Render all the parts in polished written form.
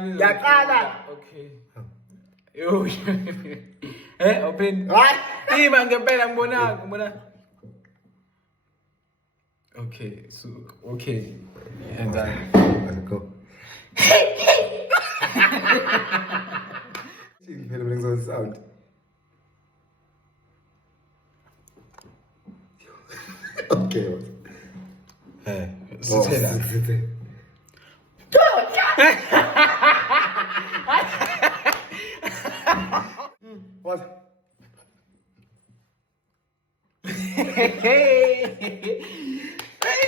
Yaqala. Okay. Yo. Open. Hayi. Ima ngempela ngibona. Okay, so okay. And Let's go. Phela mina ngizowenza sound. Okay. sithela. What?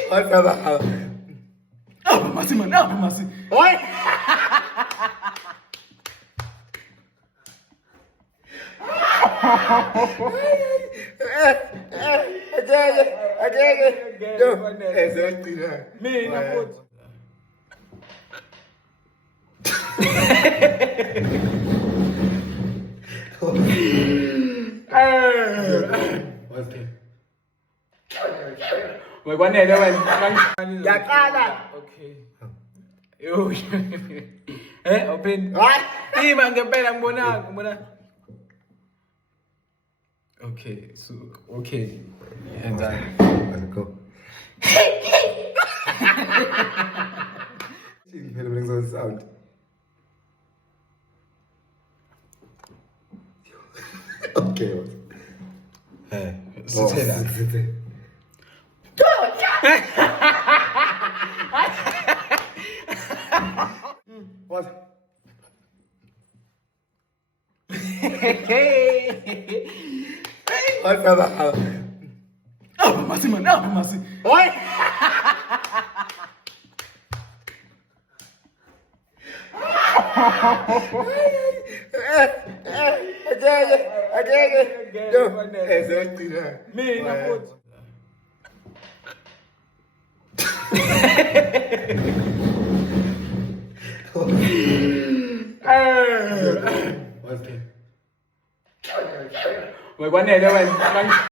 What's that? Apa masih man? Apa masih? Oi! Mina futhi. Kwanele wena. Yaqala. Okay. Yo. Open. Hayi. Ima ngempela ngibona. Okay, so okay. And Let's go. Phela mina ngizowenza sound. Okay. sithela. What? What's that? Apa masih man? Apa masih? Oi! Mina futhi. Kwanele wena.